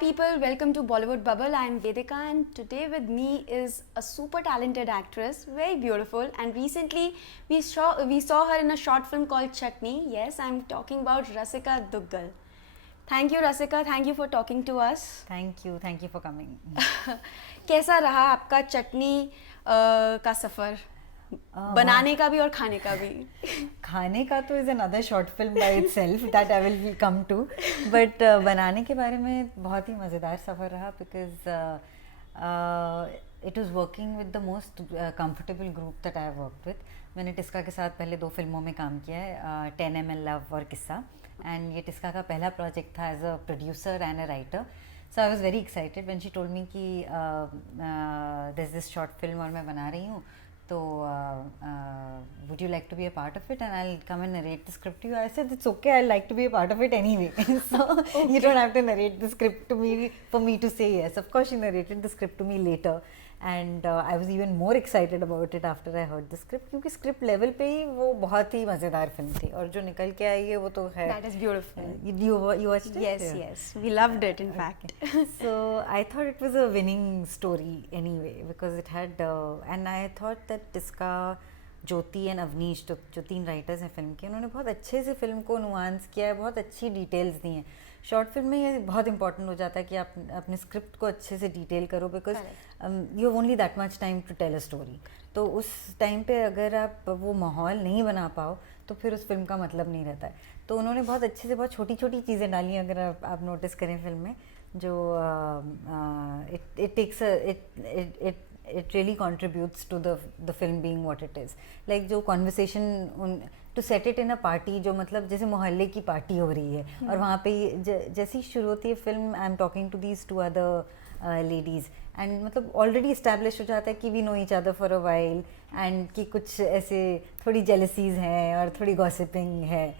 people, welcome to Bollywood Bubble. I am Vedika and today with me is a super talented actress, very beautiful, and recently we saw her in a short film called Chutney. Yes, I am talking about Rasika Dugal. Thank you Rasika, thank you for talking to us. Thank you for coming. कैसा रहा आपका चटनी का सफ़र? बनाने का भी और खाने का भी. खाने का तो is another short film by itself that I will come to, but बनाने के बारे में बहुत ही मज़ेदार सफ़र रहा because it was working with the most comfortable group that I have worked with. मैंने टिस्का के साथ पहले 2 फिल्मों में काम किया है, 10 ml लव और किस्सा, एंड ये टिस्का का पहला प्रोजेक्ट था as a producer and a writer. So I was very excited when she told me कि दिस दिस शॉर्ट फिल्म और मैं बना रही हूँ, तो would you like to be a part of it and I'll come and narrate the script to you. I said it's okay, I'd like to be a part of it anyway. So okay. You don't have to narrate the script to me for me to say yes. Of course she narrated the script to me later and I was even more excited about it after I heard the script, क्योंकि script level पे ही वो बहुत ही मज़ेदार film थी और जो निकल के आई है वो तो है. That is beautiful. You watched it? Yes, yes. We loved it in fact. So I thought it was a winning story anyway because it had and I thought that Tisca, Jyoti and Avneesh जो 3 writers हैं film के, उन्होंने बहुत अच्छे से film को nuance किया है, बहुत अच्छी डिटेल्स दी हैं. शॉर्ट फिल्म में ये बहुत इंपॉर्टेंट हो जाता है कि आप अपने स्क्रिप्ट को अच्छे से डिटेल करो because you have only that much time to tell a story. तो उस टाइम पे अगर आप वो माहौल नहीं बना पाओ तो फिर उस फिल्म का मतलब नहीं रहता है. तो उन्होंने बहुत अच्छे से बहुत छोटी छोटी चीज़ें डाली हैं, अगर आप नोटिस करें फिल्म में, जो it really contributes to the film being what it is. Like जो conversation to set it in a party, जो मतलब जैसे मोहल्ले की पार्टी हो रही है और वहाँ पे जैसे ही शुरू होती है film, I am talking to these 2 other ladies and मतलब ऑलरेडी इस्टेब्लिश हो जाता है कि we know each other for a while and कि कुछ ऐसे थोड़ी जेलसीज हैं और थोड़ी गॉसिपिंग है.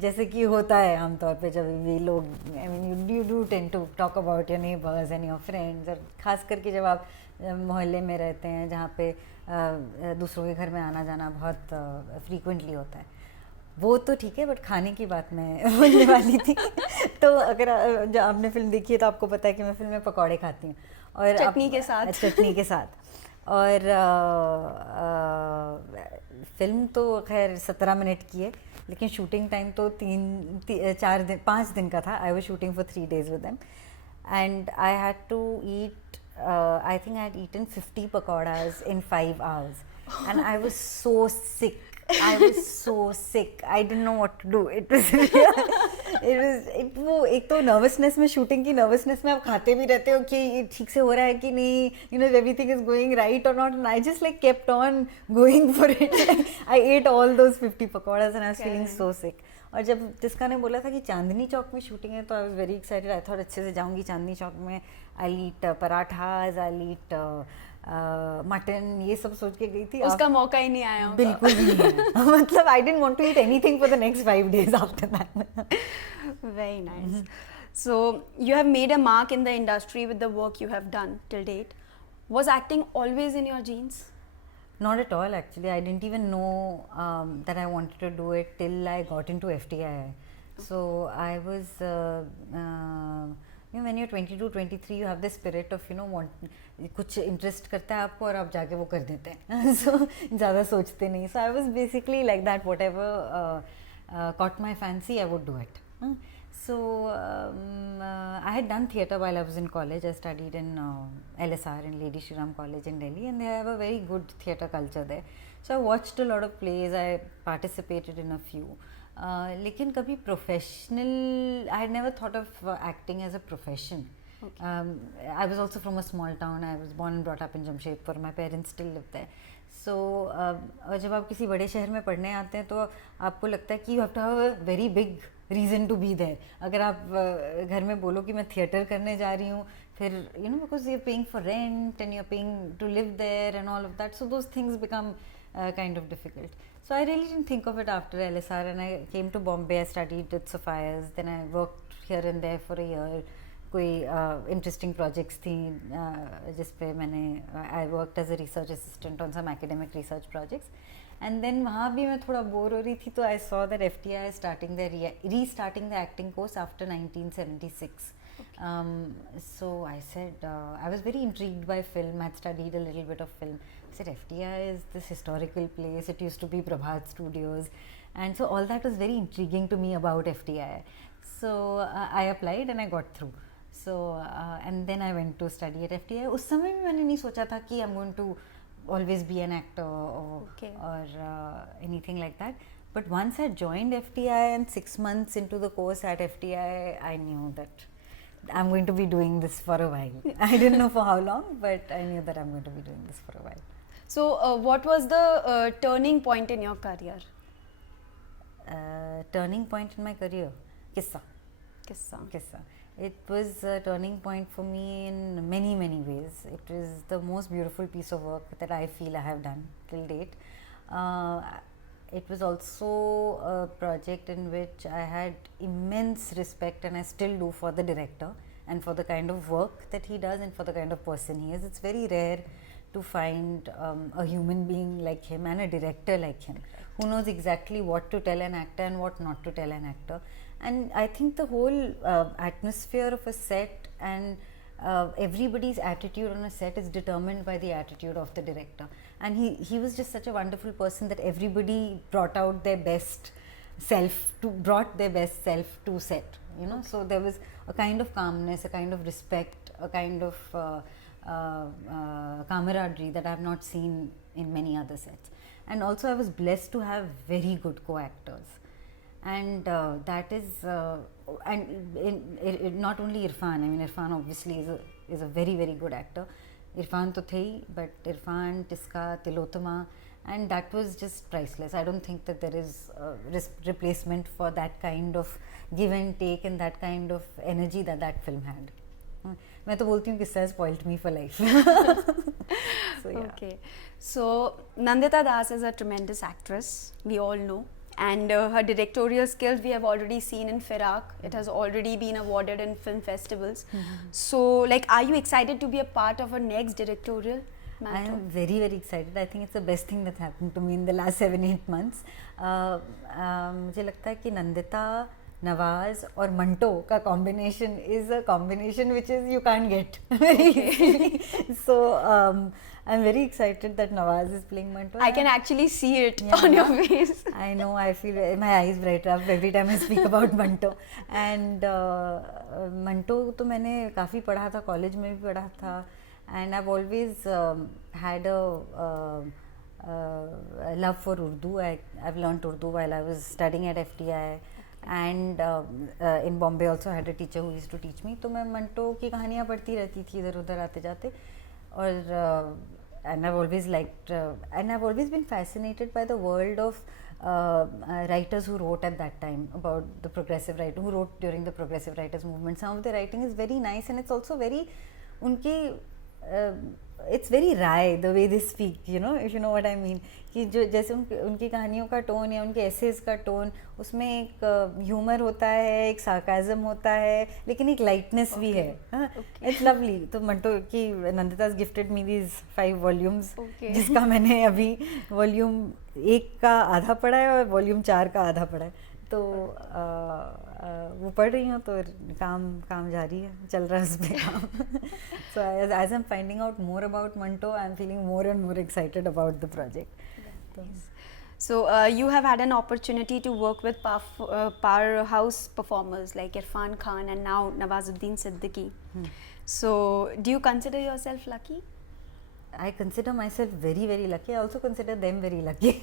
जैसे कि होता है आमतौर पे जब भी लोग, I mean you do tend to talk about your neighbours and your friends, और ख़ास करके जब आप मोहल्ले में रहते हैं जहाँ पे दूसरों के घर में आना जाना बहुत फ्रीक्वेंटली होता है. वो तो ठीक है, बट खाने की बात मैं बोलने वाली थी. तो अगर जब आपने फिल्म देखी है तो आपको पता है कि मैं फिल्म में पकौड़े खाती हूँ और चटनी के साथ. और फिल्म तो खैर 17 मिनट की है, लेकिन शूटिंग टाइम तो 5 दिन का था. I was shooting for 3 days with them and I had to eat I think I had eaten 50 pakoras in 5 hours and I was so sick. I didn't know what to do. वो एक तो nervousness में, shooting की nervousness में आप खाते भी रहते हो कि ये ठीक से हो रहा है कि नहीं, you know everything is going right और not, and I just like kept on going for it. I ate all those 50 pakodas and I was feeling so sick. और जब तिस्का ने बोला था कि चांदनी चौक में शूटिंग है तो I was very excited. I thought अच्छे से जाऊंगी चांदनी चौक में, आई ईट पराठाज, आई ईट मटन, ये सब सोच के गई थी. उसका मौका ही नहीं आया. बिल्कुल भी नहीं. मतलब I didn't want to eat anything for the next 5 days after that. Very nice. So you have made a mark in the industry with the work you have done till date. Was acting always in your genes? Not at all, actually. I didn't even know that I wanted to do it till I got into FTI. So I was, you know, when you're 22, 23, you have this spirit of, you know, कुछ interest करता है आपको और आप जाके वो कर देते हैं. So ज़्यादा सोचते नहीं. So I was basically like that. Whatever caught my fancy, I would do it. So I had done theatre while I was in college. I studied in LSR in Lady Shri Ram College in Delhi, and they have a very good theatre culture there. So I watched a lot of plays. I participated in a few. लेकिन कभी professional, I had never thought of acting as a profession. Okay. I was also from a small town. I was born and brought up in Jamshedpur. My parents still live there. So और जब आप किसी बड़े शहर में पढ़ने आते हैं तो आपको लगता है कि you have to have a very big reason to be there. अगर आप घर में बोलो कि मैं थिएटर करने जा रही हूँ, फिर you know, because you're paying for rent and you're paying to live there and all of that, so those things become kind of difficult. So I really didn't think of it after LSR, and I came to Bombay. I studied at Sophia's, then I worked here and there for a year. कोई interesting projects थी जिस पे मैंने I worked as a research assistant on some academic research projects, And then वहाँ भी मैं थोड़ा bore हो रही थी, तो I saw that FTI is restarting the acting course after 1976. So I said, I was very intrigued by film. I had studied a little bit of film. I said, FTI is this historical place. It used to be Prabhat Studios, and so all that was very intriguing to me about FTI. So I applied and I got through. So and then I went to study at FTI. उस समय भी मैंने नहीं सोचा था कि I'm going to always be an actor or anything like that. But once I joined FTI and 6 months into the course at FTI, I knew that I'm going to be doing this for a while. I didn't know for how long, but I knew that I'm going to be doing this for a while. So what was the turning point in your career? Turning point in my career? Kissa. It was a turning point for me in many, many ways. It was the most beautiful piece of work that I feel I have done till date. It was also a project in which I had immense respect, and I still do, for the director and for the kind of work that he does and for the kind of person he is. It's very rare to find a human being like him and a director like him, who knows exactly what to tell an actor and what not to tell an actor. And I think the whole atmosphere of a set and everybody's attitude on a set is determined by the attitude of the director. And he was just such a wonderful person that everybody brought their best self to set, you know. So there was a kind of calmness, a kind of respect, a kind of camaraderie that I have not seen in many other sets. And also I was blessed to have very good co-actors. And that is, not only Irfan. I mean, Irfan obviously is a very, very good actor. Irfan to the, but Irfan, Tisca, Tilotama, and that was just priceless. I don't think that there is a replacement for that kind of give and take and that kind of energy that film had. मैं तो बोलती हूँ कि Tisca spoiled me for life. So, yeah. Okay, so Nandita Das is a tremendous actress, we all know. And her directorial skills we have already seen in Firak. It has already been awarded in film festivals. So, like, are you excited to be a part of her next directorial? Manto? I am very, very excited. I think it's the best thing that happened to me in the last 7-8 months. मुझे लगता है कि नंदिता, नवाज और मंटो का combination is a combination which is you can't get very easily. So I'm very excited that Nawaz is playing Manto. I can actually see it on your face. I know, I feel my eyes bright up every time I speak about Manto. And Manto तो मैंने काफ़ी पढ़ा था, college में भी पढ़ा था. And I've always had a love for Urdu. I've learnt Urdu while I was studying at FTI. And in Bombay also I had a teacher who used to teach me. तो मैं मंटो की कहानियाँ पढ़ती रहती थी इधर उधर आते जाते. और and I've always liked and I've always been fascinated by the world of writers who wrote at that time about the progressive writer, who wrote during the progressive writers movement. Some of the writing is very nice and it's also very उनकी it's very wry the way they speak, you know, if you know what I mean. कि जो जैसे उनकी कहानियों का tone या उनके essays का टोन, उसमें एक ह्यूमर होता है, एक सार्काज़म होता है, लेकिन एक लाइटनेस भी है. It's lovely. तो मंटो की Nandita gifted me these 5 volumes, जिसका मैंने अभी वॉल्यूम 1 का आधा पढ़ा है और वॉल्यूम 4 का आधा पढ़ा है. तो वो पढ़ रही हूँ, तो काम जारी है, चल रहा है उस पर काम. So as I'm finding out more about Manto, I'm feeling more and more excited about the project. So you have had an opportunity to work with powerhouse performers like Irfan Khan and now Nawazuddin Siddiqui. So do you consider yourself lucky? I consider myself very, very lucky. I also consider them very lucky.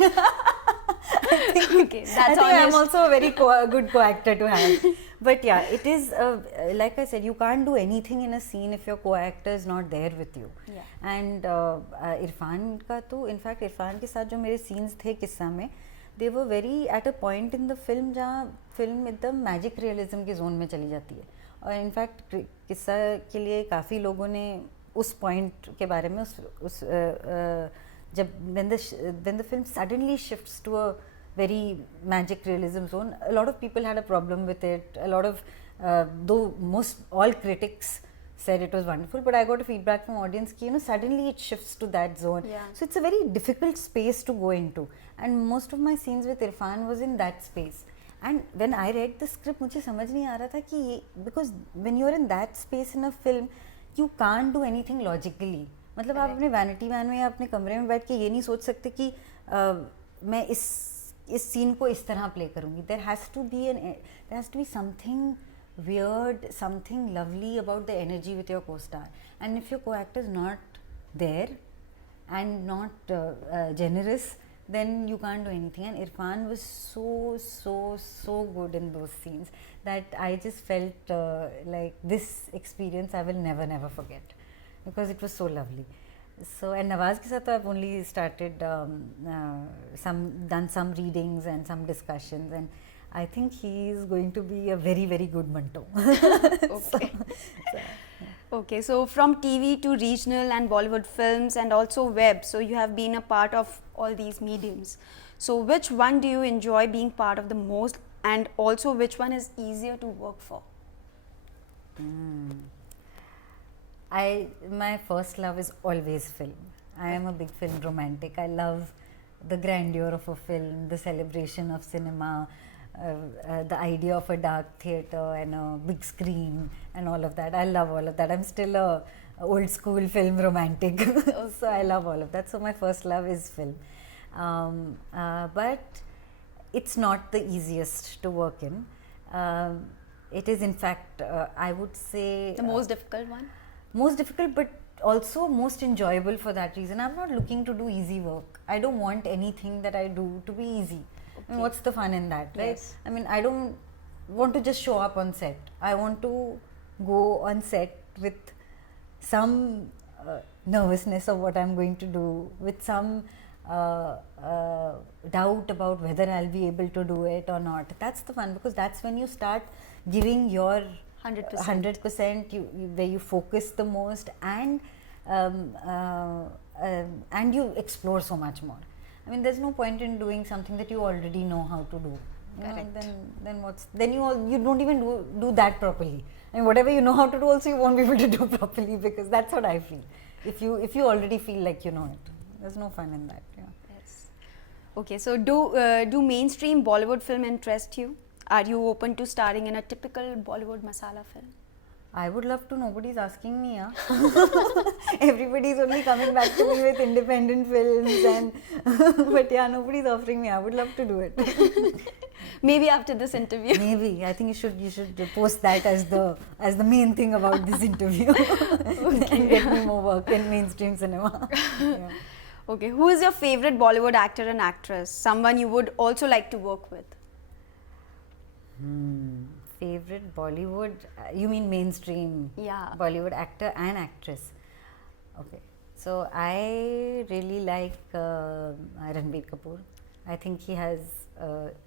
Okay, that's honest. I'm also a very good co-actor to have. But yeah, it is like I said, you can't do anything in a scene if your co-actor is not there with you. Yeah. And Irfan का तो, in fact, Irfan के साथ जो मेरे scenes थे किस्सा में, they were very at a point in the film जहाँ film एकदम magic realism के zone में चली जाती है. और in fact किस्सा के लिए काफ़ी लोगों ने उस point के बारे में जब when the film suddenly shifts to a very magic realism zone, a lot of people had a problem with it. A lot of though all critics said it was wonderful, but I got a feedback from audience ki, you know, suddenly it shifts to that zone. Yeah. So it's a very difficult space to go into, and most of my scenes with Irfan was in that space. And when I read the script, मुझे समझ नहीं आ रहा था कि ये, because when you're in that space in a film, you can't do anything logically. मतलब आप अपने वैनिटी वैन में या अपने कमरे में बैठ के ये नहीं सोच सकते कि मैं इस सीन को इस तरह प्ले करूँगी. There has to be something weird, something lovely about the energy with your co-star. And if your co-actor is not there and not generous, then you can't do anything. And Irfan was so good in those scenes that I just felt like this experience I will never forget, because it was so lovely. So, and Nawaz ke sath I've only started done some readings and some discussions, and I think he is going to be a very good Manto. Okay. Okay, so from TV to regional and Bollywood films and also web, so you have been a part of all these mediums. So which one do you enjoy being part of the most, and also which one is easier to work for? My first love is always film. I am a big film romantic. I love the grandeur of a film, the celebration of cinema, the idea of a dark theatre and a big screen and all of that. I love all of that. I'm still a old school film romantic. So I love all of that. So my first love is film. But it's not the easiest to work in. It is, in fact, I would say The most difficult one? Most difficult, but also most enjoyable for that reason. I'm not looking to do easy work. I don't want anything that I do to be easy. I mean, what's the fun in that, right? Yes. I mean, I don't want to just show up on set. I want to go on set with some nervousness of what I'm going to do, with some doubt about whether I'll be able to do it or not. That's the fun, because that's when you start giving your 100%, where you focus the most, and you explore so much more. I mean, there's no point in doing something that you already know how to do. Correct. Then you don't even do that properly. I mean, whatever you know how to do, also you won't be able to do properly, because that's what I feel. If you already feel like you know it, there's no fun in that. Yeah. Yes. Okay, so do mainstream Bollywood film interest you? Are you open to starring in a typical Bollywood masala film? I would love to. Nobody's asking me. Everybody's only coming back to me with independent films, but yeah, nobody's offering me. I would love to do it. Maybe after this interview. Maybe. I think you should post that as the main thing about this interview. And get me more work in mainstream cinema. Yeah. Okay, who is your favorite Bollywood actor and actress? Someone you would also like to work with? Favorite Bollywood, you mean mainstream? Yeah. Bollywood actor and actress. Okay, so I really like Ranbir Kapoor. I think he has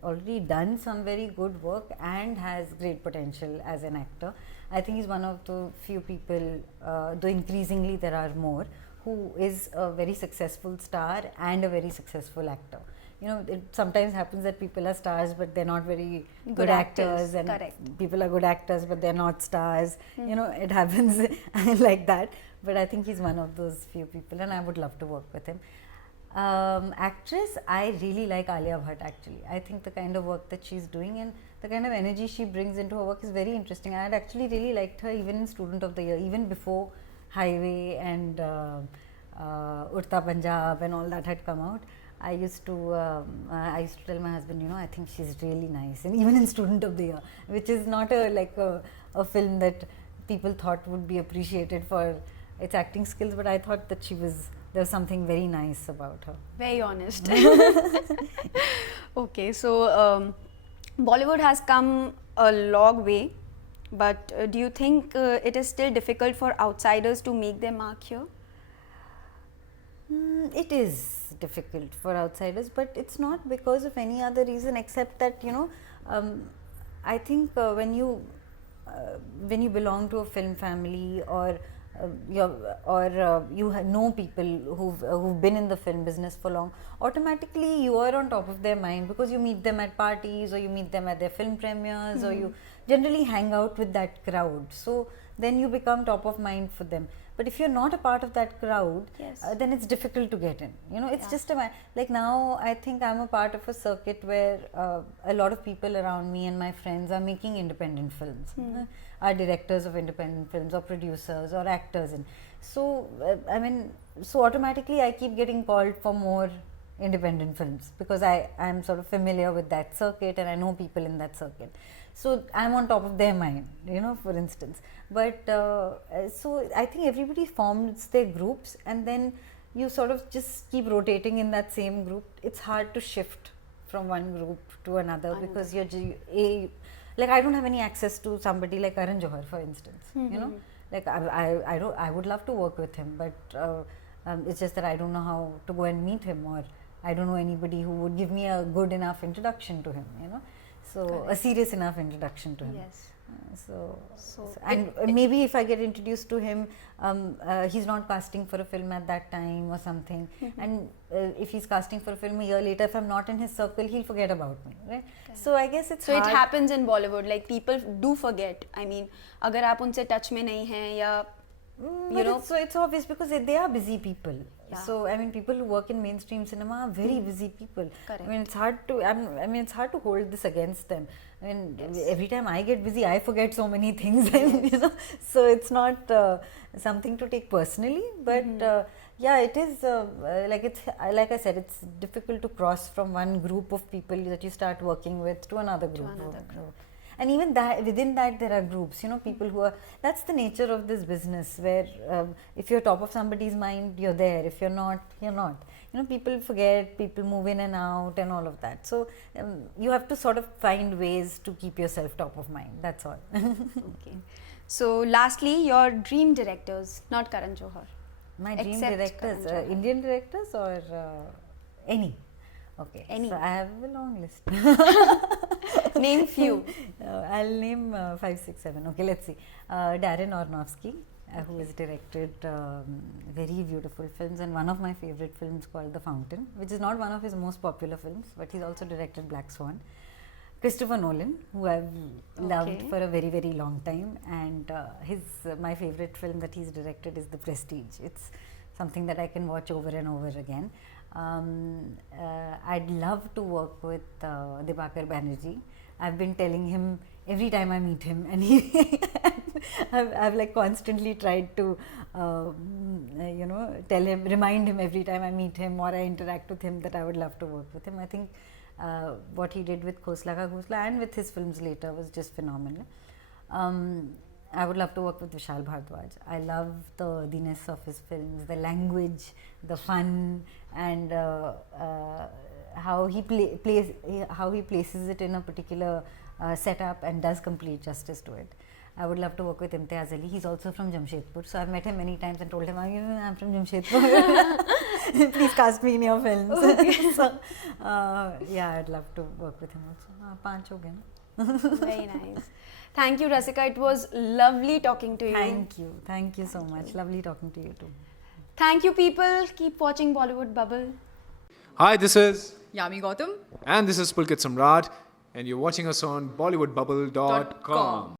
already done some very good work and has great potential as an actor. I think he's one of the few people, though increasingly there are more, who is a very successful star and a very successful actor. You know, it sometimes happens that people are stars but they're not very good actors, and correct. People are good actors but they're not stars. You know, it happens like that. But I think he's one of those few people, and I would love to work with him. Actress, I really like Alia Bhatt actually. I think the kind of work that she's doing and the kind of energy she brings into her work is very interesting. I had actually really liked her even in Student of the Year, even before Highway and Urta Punjab and all that had come out. I used to tell my husband, you know, I think she's really nice, and even in Student of the Year, which is not a film that people thought would be appreciated for its acting skills, but I thought that there was something very nice about her. Very honest. Okay, so Bollywood has come a long way, but do you think it is still difficult for outsiders to make their mark here? It is difficult for outsiders, but it's not because of any other reason except that, you know, I think when you belong to a film family, or you know people who've been in the film business for long, automatically you are on top of their mind, because you meet them at parties, or you meet them at their film premieres, or you generally hang out with that crowd. So then you become top of mind for them. But if you're not a part of that crowd, Yes. then it's difficult to get in. You know, it's Yeah. just like now I think I'm a part of a circuit where a lot of people around me and my friends are making independent films, are directors of independent films or producers or actors, and so I mean, so automatically I keep getting called for more independent films because I'm sort of familiar with that circuit and I know people in that circuit. So I'm on top of their mind, you know, for instance. But so I think everybody forms their groups and then you sort of just keep rotating in that same group. It's hard to shift from one group to another because you're like I don't have any access to somebody like Karan Johar, for instance. You know, like I would love to work with him, but it's just that I don't know how to go and meet him, or I don't know anybody who would give me a good enough introduction to him. You know, so a serious enough introduction to him. Yes. And maybe if I get introduced to him, he's not casting for a film at that time or something, and if he's casting for a film a year later, if I'm not in his circle, he'll forget about me, right? So I guess it's So hard. it happens in Bollywood, like people do forget. I mean, अगर आप उनसे touch में नहीं हैं या you know, so it's obvious because they are busy people. Yeah. So I mean, people who work in mainstream cinema are very busy people. Correct. I mean, it's hard to. I mean, it's hard to hold this against them. I mean, every time I get busy, I forget so many things, and you know, so it's not something to take personally. But yeah, it is like I said, it's difficult to cross from one group of people that you start working with to another group. And even that, within that there are groups, you know, people who are, that's the nature of this business, where if you're top of somebody's mind, you're there. If you're not, you're not. You know, people forget, people move in and out and all of that. So you have to sort of find ways to keep yourself top of mind. That's all. Okay. So lastly, your dream directors, not Karan Johar. My dream Except directors, Karan Johar. Indian directors or any? Okay, Any. so I have a long list. Name few. I'll name 5, 6, 7. Okay, let's see. Darren Aronofsky, who has directed very beautiful films, and one of my favorite films called The Fountain, which is not one of his most popular films, but he's also directed Black Swan. Christopher Nolan, who I've loved for a very, very long time, and my favorite film that he's directed is The Prestige. It's something that I can watch over and over again. I'd love to work with Dibakar Banerjee. I've been telling him every time I meet him, and I've like constantly tried to you know, tell him, remind him every time I meet him or I interact with him that I would love to work with him. I think what he did with Khosla Ka Ghosla and with his films later was just phenomenal. I would love to work with Vishal Bhardwaj. I love the earthiness of his films, the language, the fun, and how he places it in a particular setup and does complete justice to it. I would love to work with Imtiaz Ali. He's also from Jamshedpur, so I've met him many times and told him, I'm from Jamshedpur. Please cast me in your films. Okay. So, yeah, I'd love to work with him also. 5 ho gaye na. Very nice. Thank you, Rasika. It was lovely talking to you. Thank you so much. Lovely talking to you too. Thank you, people. Keep watching Bollywood Bubble. Hi, this is Yami Gautam. and this is Pulkit Samrat, and you're watching us on BollywoodBubble.com.